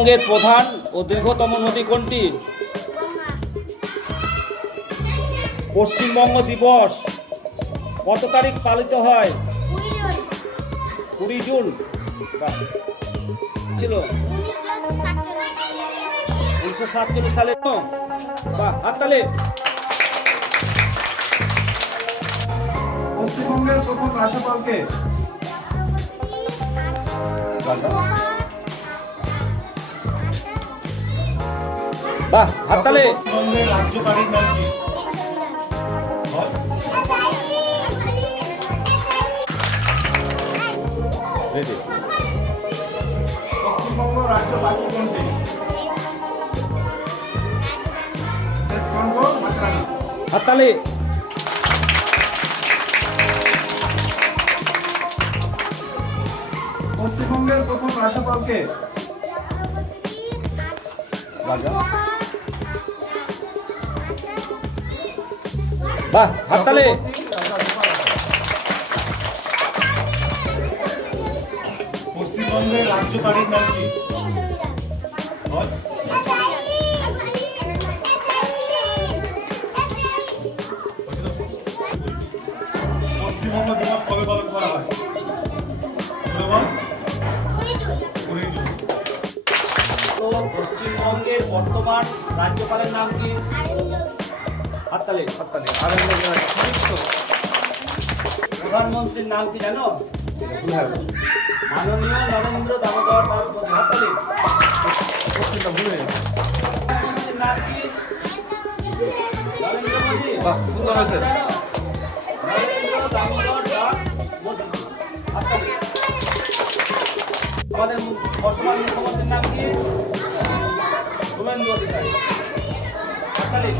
পশ্চিমবঙ্গের প্রধান ও দীর্ঘতম নদী কোনটি? পশ্চিমবঙ্গ দিবস কত তারিখ পালিত হয়? 20 জুন। ছিল 1947 সালে। বাহ, হাততালি। পশ্চিমবঙ্গের প্রথম রাজ্যপালকে? বাহ, হাততালি। পশ্চিমবঙ্গের রাজ্যপালের নাম কি? রেডি। পশ্চিমবঙ্গ রাজ্য পাখি কোনটি? শ্বেতকণ্ঠ, মাছরাঙা। হাততালি। পশ্চিমবঙ্গের প্রথম রাজ্যপালকে? বাহ, হাততালি। পশ্চিমবঙ্গের রাজ্যপালের নাম কি? পশ্চিমবঙ্গ দিবস কবে পালন করা হয়? তো পশ্চিমবঙ্গের বর্তমান রাজ্যপালের নাম কি? হাততালি। প্রধানমন্ত্রীর নাম কি জানো? মাননীয় নরেন্দ্র দামোদর দাস মোদী। হাততালি। প্রধানমন্ত্রীর নাম কি? নরেন্দ্র মোদী। জানো? নরেন্দ্র দামোদর দাস মোদী। হাততালি। আমাদের বর্তমান মুখ্যমন্ত্রীর নাম কি? শুভেন্দু অধিকারী। হাততালি।